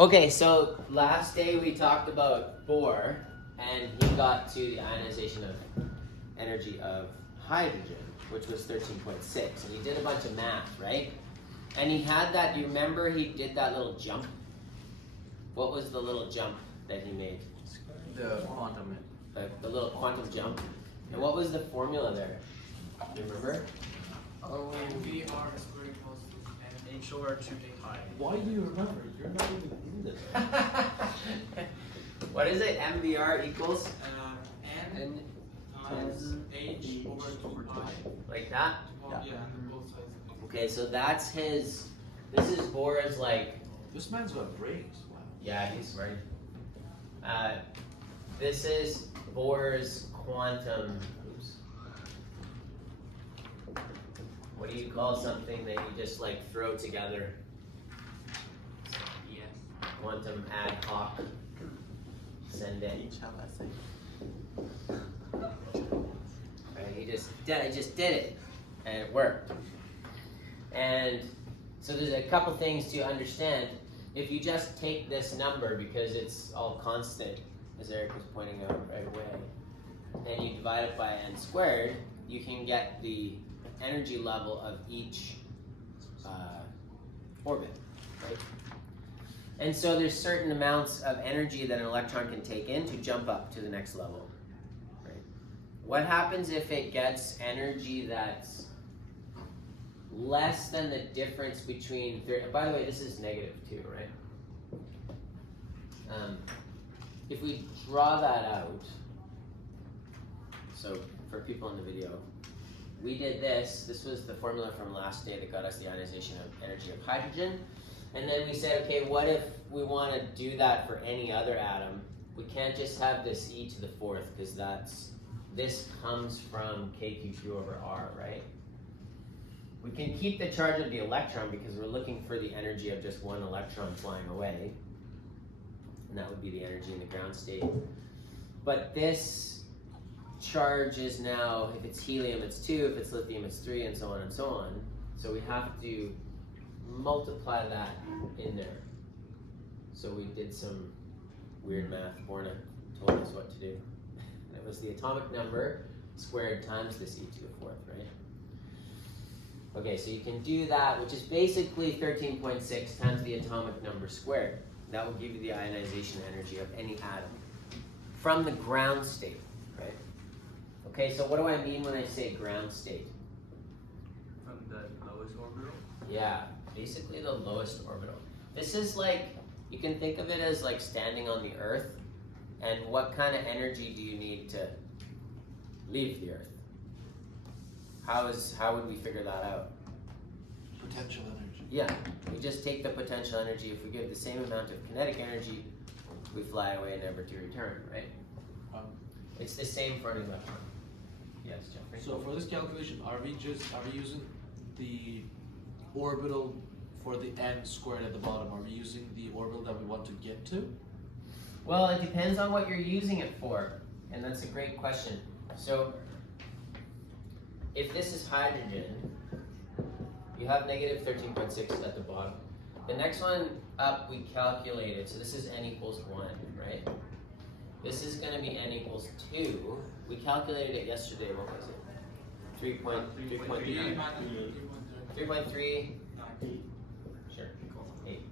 Okay, so last day we talked about Bohr, and he got to the ionization of energy of hydrogen, which was 13.6, and he did a bunch of math, right? And he had that, do you remember he did that little jump? What was the little jump that he made? The quantum. The little quantum jump. And what was the formula there? Do you remember? Oh. MVR squared equals and H over 2k pi. Why do you remember? You're not even in this. What is it? MVR equals? N times H over 2 pi. Like that? Well, yeah, and both sides. Okay, so that's his, this is Bohr's like, This man's got brains. Wow. yeah, he's smart. This is Bohr's quantum, oops. What do you call something that you just like throw together? Yes. Quantum ad hoc. Send it. Right, he just did it, and it worked. And so there's a couple things to understand. If you just take this number, because it's all constant, as Eric was pointing out right away, and you divide it by n squared, you can get the energy level of each orbit, right? And so there's certain amounts of energy that an electron can take in to jump up to the next level, right? What happens if it gets energy that's less than the difference between, by the way, this is negative too, right? If we draw that out, so for people in the video, we did this was the formula from last day that got us the ionization of energy of hydrogen. And then we said, okay, what if we want to do that for any other atom? We can't just have this e to the fourth, because this comes from kq2 over r, right? We can keep the charge of the electron because we're looking for the energy of just one electron flying away. And that would be the energy in the ground state. But this charge is now, if it's helium, it's 2, if it's lithium, it's 3, and so on and so on. So we have to multiply that in there. So we did some weird math. Borna told us what to do. And it was the atomic number squared times this e to the fourth, right? Okay, so you can do that, which is basically 13.6 times the atomic number squared. That will give you the ionization energy of any atom from the ground state, right? Okay, so what do I mean when I say ground state? From the lowest orbital? Yeah, basically the lowest orbital. This is like, you can think of it as like standing on the Earth, and what kind of energy do you need to leave the Earth? How would we figure that out? Potential energy. Yeah, we just take the potential energy. If we give the same amount of kinetic energy, we fly away never to return, right? It's the same for an electron. Yes, Jeffrey? So for this calculation, are we using the orbital for the n squared at the bottom? Are we using the orbital that we want to get to? Well, it depends on what you're using it for, and that's a great question. So, if this is hydrogen, you have negative 13.6 at the bottom. The next one up we calculated, so this is n equals 1, right? This is going to be n equals 2. We calculated it yesterday, what was it? 3.3. 3.3. Sure. 8.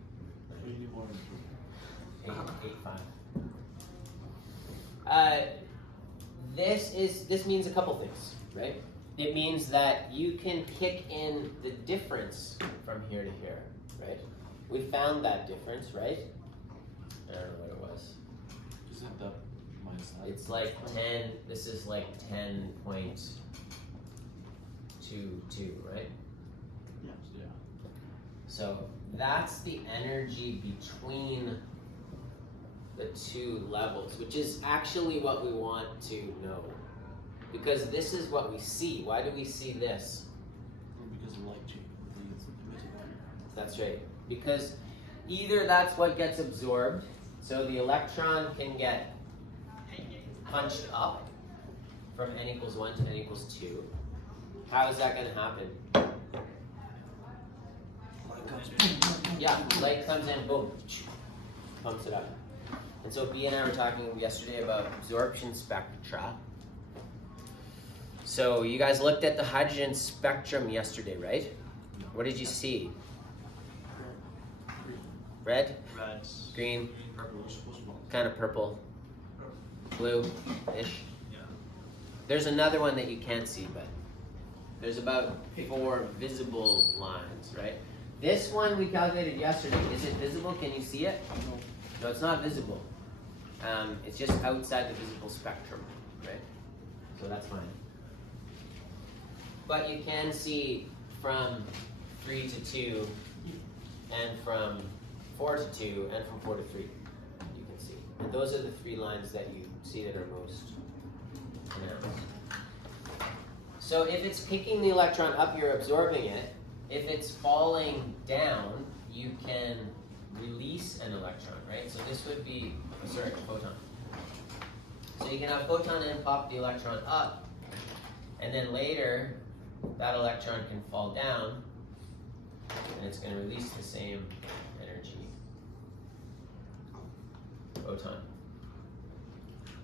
8.5. This means a couple things, right? It means that you can kick in the difference from here to here, right? We found that difference, right? I don't know what it was. Isn't the minus 9? It's like 10, this is like 10.22, right? Yeah. So that's the energy between the two levels, which is actually what we want to know. Because this is what we see. Why do we see this? Because of light change. That's right. Because either that's what gets absorbed, so the electron can get punched up from n equals 1 to n equals 2. How is that going to happen? Yeah, light comes in, boom. pumps it up. And so B and I were talking yesterday about absorption spectra. So you guys looked at the hydrogen spectrum yesterday, right? What did you see? Red? Red. Green? Purple. Kind of purple. Blue-ish. Yeah. There's another one that you can't see, but there's about 4 visible lines, right? This one we calculated yesterday. Is it visible? Can you see it? No, it's not visible. It's just outside the visible spectrum, right? So that's fine. But you can see from 3 to 2, and from 4 to 2, and from 4 to 3. You can see. And those are the 3 lines that you see that are most pronounced. So if it's picking the electron up, you're absorbing it. If it's falling down, you can release an electron, right? So this would be, sorry, a photon. So you can have photon in, pop the electron up, and then later that electron can fall down, and it's going to release the same energy. Photon.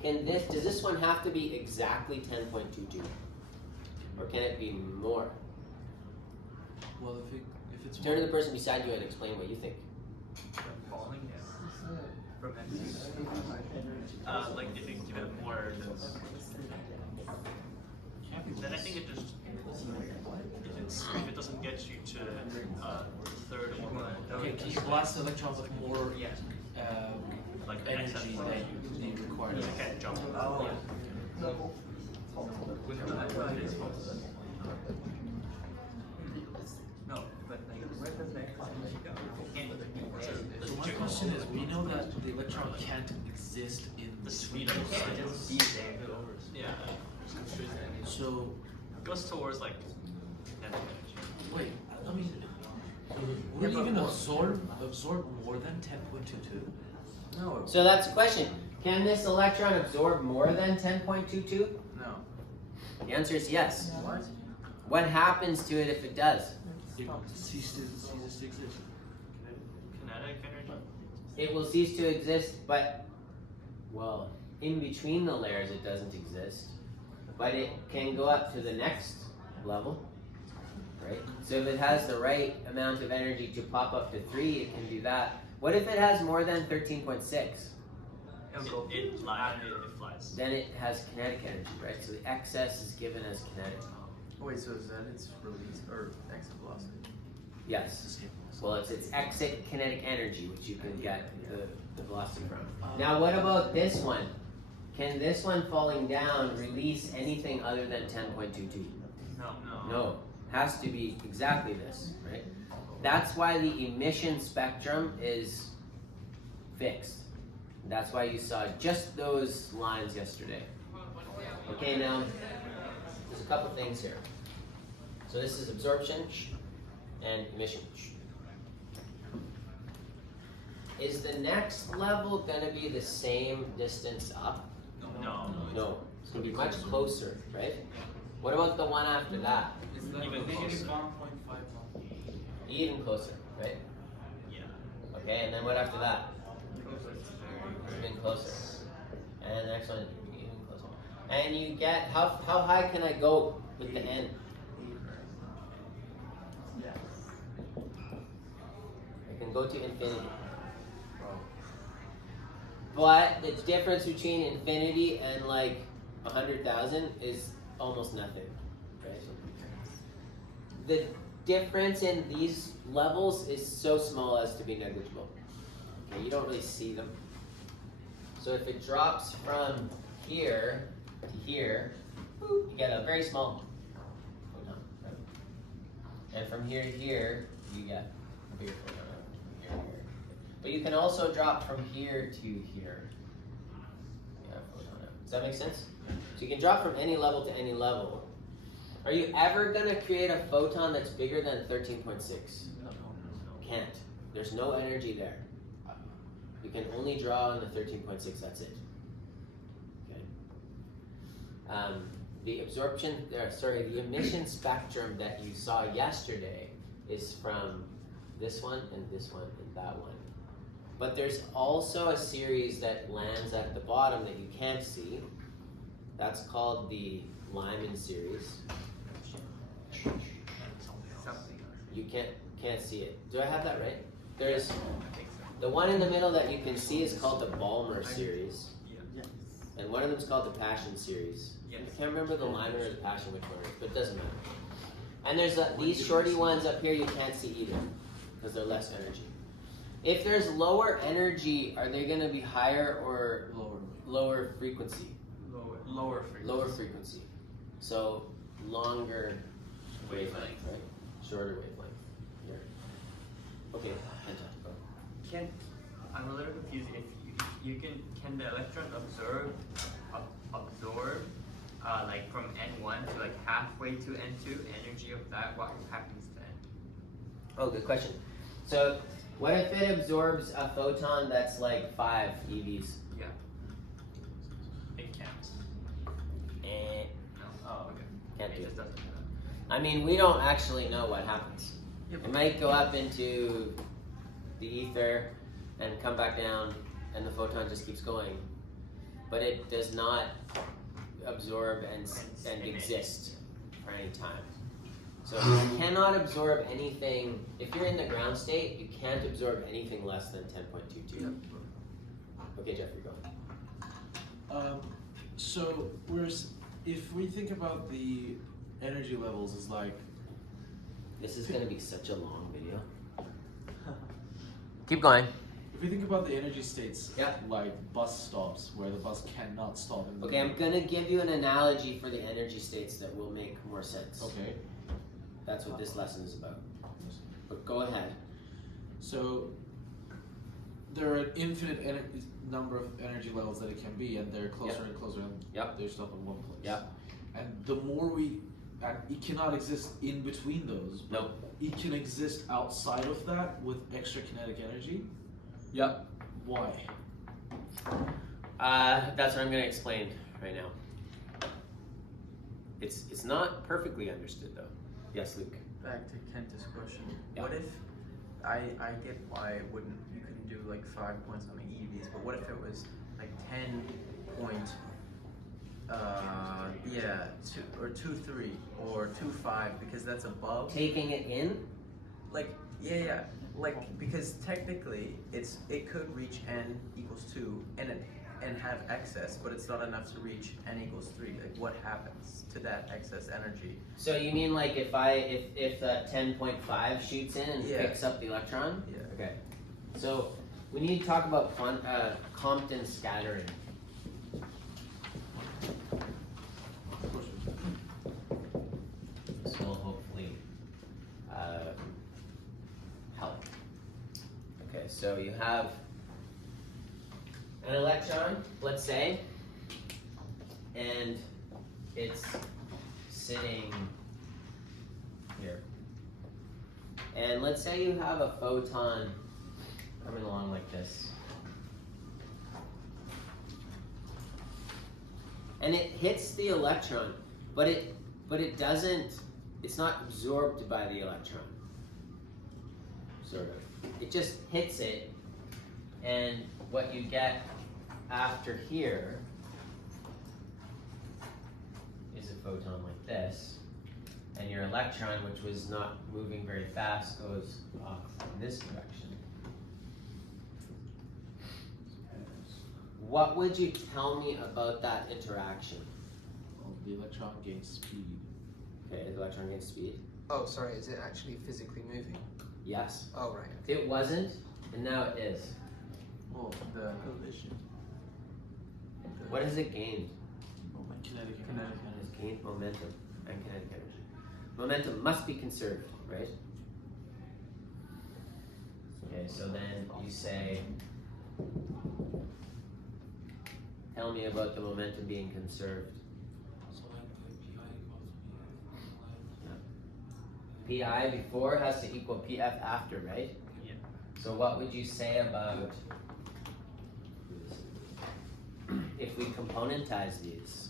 Does this one have to be exactly 10.22? Or can it be more? Well, if it's Turn to the person beside you and explain what you think. Falling down. From X. Like if you give it more, then I think it just if it doesn't get you to third or more. okay, can you blast the electrons with more Like energy excess. than you require? You can't jump. No, but where does that So my question is, we know that the electron can't exist in the the speed speed of of light. sound. Yeah. So It goes towards like kinetic energy. wait, I mean, will it even absorb more than 10.22? No. So that's the question. Can this electron absorb more than 10.22? No. The answer is yes. What? What happens to it if it does? It ceases to exist. Kinetic energy? It will cease to exist, but, well, in between the layers it doesn't exist. But it can go up to the next level, right? So if it has the right amount of energy to pop up to 3, it can do that. What if it has more than 13.6? It flies. Then it has kinetic energy, right? So the excess is given as kinetic. Wait, so is that its release or exit velocity? Yes. Well, it's exit kinetic energy, which you can get the velocity from. Now, what about this one? Can this one falling down release anything other than 10.22? No. No. Has to be exactly this, right? That's why the emission spectrum is fixed. That's why you saw just those lines yesterday. Okay, now, there's a couple things here. So this is absorption and emission. Is the next level gonna be the same distance up? No. No, it's gonna be much closer, right? What about the one after that? Even closer. Even closer, right? Yeah. Okay, and then what after that? Even closer. And the next one, even closer. And you get, how high can I go with the n? I can go to infinity. But the difference between infinity and like 100,000 is almost nothing, right? The difference in these levels is so small as to be negligible. Okay, you don't really see them. So if it drops from here to here, you get a very small photon. Right? And from here to here, you get a bigger photon. Here to here. But you can also drop from here to here. Yeah, photon out. Does that make sense? So you can drop from any level to any level. Are you ever going to create a photon that's bigger than 13.6? Can't. There's no energy there. You can only draw on the 13.6, that's it. Okay. The emission spectrum that you saw yesterday is from this one and that one. But there's also a series that lands at the bottom that you can't see. That's called the Lyman series. Something. You can't see it. Do I have that right? There's I think so. the one in the middle that you can see is called the Balmer series. Yes. And one of them is called the Passion series. Yes. I can't remember the Lyman or the Passion which one it is, but it doesn't matter. And there's these shorty ones up here you can't see either, because they're less energy. If there's lower energy, are they going to be higher or lower frequency? Lower frequency. Lower frequency. So longer wavelength, right? Shorter wavelength. Here. Okay, Penta. I'm a little confused. If you can the electron absorb like from N1 to like halfway to N2 energy of that? What happens then? Oh, good question. So what if it absorbs a photon that's like 5 EVs? Yeah. It can't. No. Oh, okay. Can't do It it. just doesn't do that. I mean, we don't actually know what happens. It might go up into the ether and come back down, and the photon just keeps going. But it does not absorb and exist for any time. So you cannot absorb anything. If you're in the ground state, you can't absorb anything less than 10.22. Okay, Jeffrey, go. So whereas if we think about the energy levels as like, This is going to be such a long video. Keep going. if we think about the energy states Yeah. like bus stops where the bus cannot stop in the Okay, I'm going to give you an analogy for the energy states that will make more sense. Okay. That's what this lesson is about. But go ahead. So there are an infinite number of energy levels that it can be, and they're closer and closer, and Yep. they stop in one place. Yep. And the more and it cannot exist in between those. But Nope. it can exist outside of that with extra kinetic energy. Yep. Why? That's what I'm going to explain right now. It's not perfectly understood though. Yes, Luke. Back to Kenta's question. Yeah. What if I get why you couldn't do like 5 point something EVs, but what if it was like 10 point 2.3 or 2.5 because that's above Taking it in. because technically it could reach n equals 2 and have excess, but it's not enough to reach n equals 3. Like what happens to that excess energy? So you mean like if 10.5 shoots in and Yeah. picks up the electron? Yeah. Okay. So we need to talk about Compton scattering. This will hopefully help. Okay, so you have an electron, let's say, and it's sitting here. And let's say you have a photon coming along like this. And it hits the electron, but it doesn't, it's not absorbed by the electron. Sort of. It just hits it, and what you get after here is a photon like this, and your electron, which was not moving very fast, goes off in this direction. What would you tell me about that interaction? Well, the electron gains speed. Okay, the electron gains speed. Oh, sorry, is it actually physically moving? Yes. Oh, right. It wasn't, and now it is. Well, the collision. What has it gained? Kinetic It energy. has gained momentum and kinetic energy. Momentum must be conserved, right? Okay, so then you say, tell me about the momentum being conserved. PI before has to equal PF after, right? Yeah. So what would you say about if we componentize these?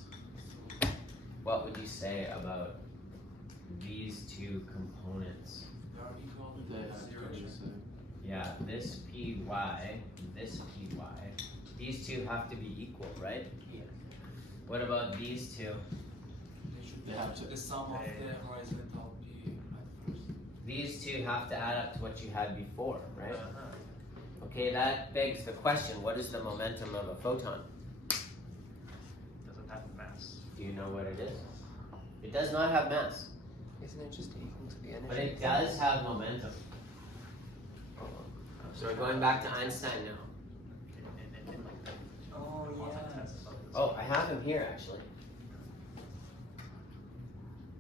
What would you say about these two components? Yeah, this PY this Py. These two have to be equal, right? Yeah. What about these two? They have to. The sum of the horizontal P at first. These two have to add up to what you had before, right? Uh-huh. Okay, that begs the question, what is the momentum of a photon? Doesn't have mass. Do you know what it is? It does not have mass, Isn't it just equal to the energy? but it does have momentum. So we're going back to Einstein now. In like the Oh, quantum yeah. test about this. Oh, I have him here actually.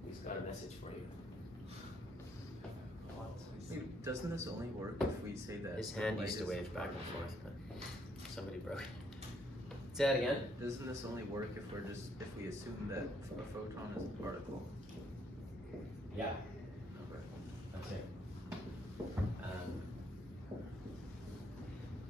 He's got a message for you. Wait, doesn't this only work if we say that? His the hand light used to is- wave back and forth, but somebody broke it. Say that again? Doesn't this only work if we assume that a photon is a particle? Yeah, Okay. that's it.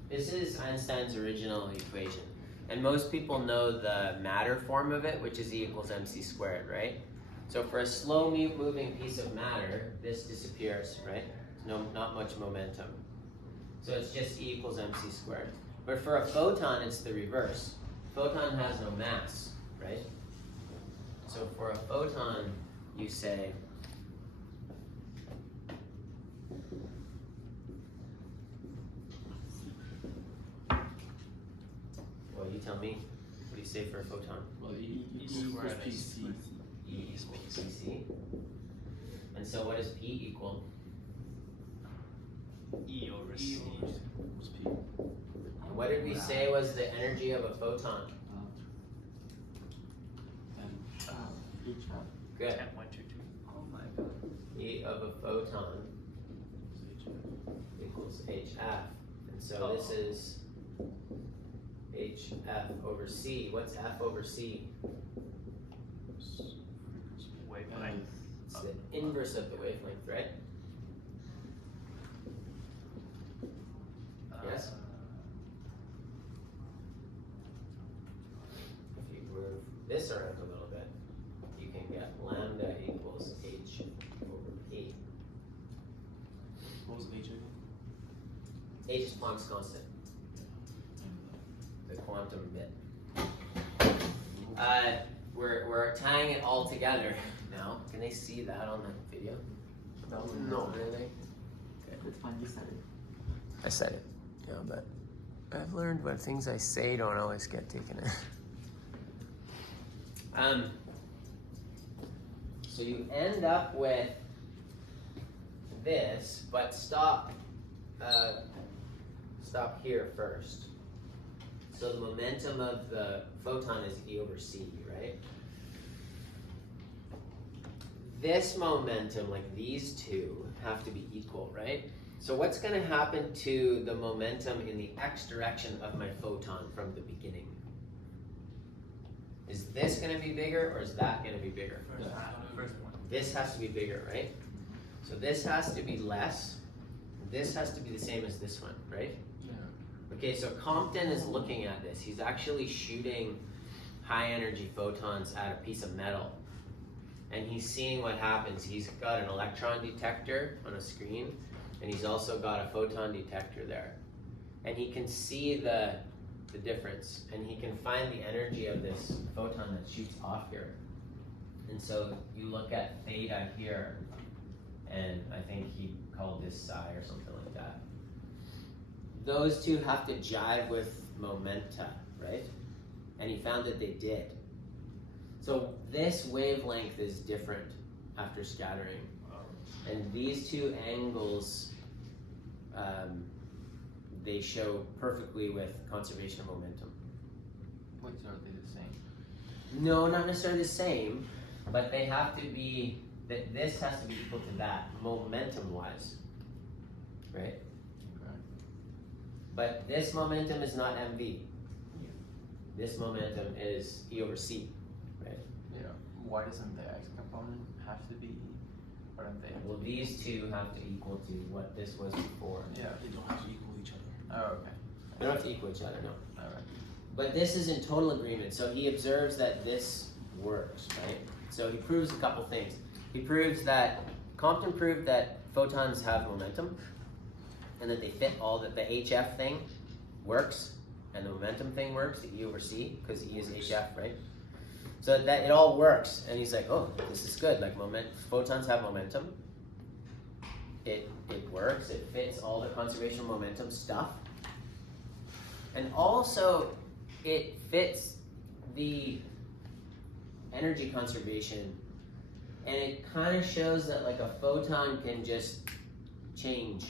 This is Einstein's original equation. And most people know the matter form of it, which is E equals mc squared, right? So for a slow moving piece of matter, this disappears, right? Not much momentum. So it's just E equals mc squared. But for a photon, it's the reverse. Photon has no mass, right? So for a photon, you say, well, you tell me. What do you say for a photon? Well, E squared equals is PC. E equals Cc. And so what does P equal? E over C. Equals P. And what did we say was the energy of a photon? Good. 10.22. Oh my god. E of a photon equals HF. And so this is HF over C. What's F over C? Wavelength. It's the inverse of the wavelength, right? Yes? If you move this around a little bit, you can get lambda equals H over P. What was H again? H is Planck's constant, the quantum bit. We're tying it all together now. Can they see that on the video? Not really. It's fine, you said it. I said it. Yeah, but I've learned what things I say don't always get taken in. So you end up with this, but stop here first. So the momentum of the photon is E over C, right? This momentum, like these two, have to be equal, right? So what's going to happen to the momentum in the x direction of my photon from the beginning? Is this going to be bigger or is that going to be bigger? First one. This has to be bigger, right? So this has to be less. This has to be the same as this one, right? Yeah. Okay, so Compton is looking at this. He's actually shooting high energy photons at a piece of metal. And he's seeing what happens. He's got an electron detector on a screen, and he's also got a photon detector there. And he can see the difference, and he can find the energy of this photon that shoots off here. And so you look at theta here, and I think he called this psi or something like that. Those two have to jive with momenta, right? And he found that they did. So this wavelength is different after scattering. And these two angles, they show perfectly with conservation of momentum. Wait, so are they the same? No, not necessarily the same, but they have to be, this has to be equal to that, momentum-wise, right? Okay. But this momentum is not mv. This momentum is E over C, right? Yeah. Why doesn't the x component have to be? Or don't they? Well, these two have to equal to what this was before. Yeah. They don't have to equal each other. Oh, okay. They don't have to equal each other, no. Alright. But this is in total agreement, so he observes that this works, right? So he proves a couple things. He proves that, Compton proved that photons have momentum, and that they fit all the HF thing works and the momentum thing works, the E over C, because E is HF, right? So that it all works, and he's like, oh, this is good. Like photons have momentum. It works. It fits all the conservation momentum stuff, and also it fits the energy conservation, and it kind of shows that like a photon can just change.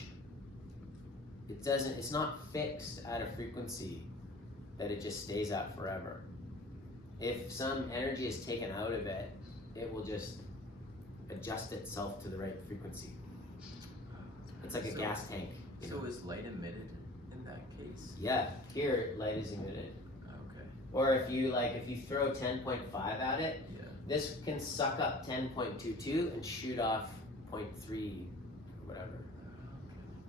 It doesn't. It's not fixed at a frequency that it just stays at forever. If some energy is taken out of it, it will just adjust itself to the right frequency. It's like a gas tank. So is light emitted in that case? Yeah, here light is emitted. Okay. Or if you throw 10.5 at it, Yeah. this can suck up 10.22 and shoot off 0.3 or whatever.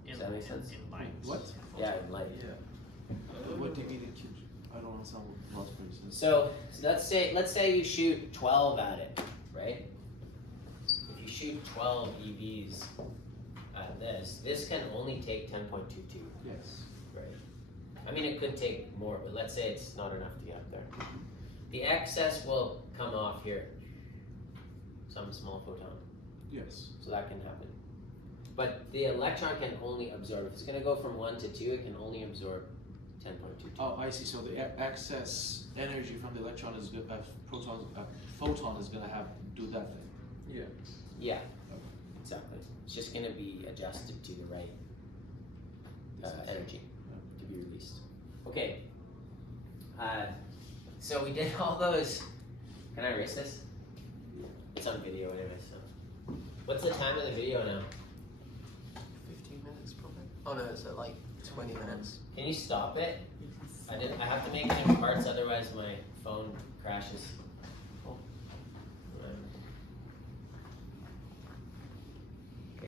Does that make sense? In light. What? Yeah, in light. Yeah. What do you mean in cubes? I don't understand what lost for instance. So let's say you shoot 12 at it, right? If you shoot 12 EVs at this can only take 10.22, Yes. right? I mean, it could take more, but let's say it's not enough to get up there. The excess will come off here, some small photon, Yes. so that can happen. But the electron can only absorb, if it's gonna go from 1 to 2, it can only absorb 10.22. Oh, I see. So the excess energy from the electron is good. Photon is gonna have do that thing. Yeah. Yeah, exactly. It's just gonna be adjusted to the right energy to be released. Okay. So we did all those. Can I erase this? It's on video anyway. So, what's the time of the video now? 15 minutes probably. Oh no, it's at like 20 minutes. Can you stop it? I have to make it in parts, otherwise my phone crashes.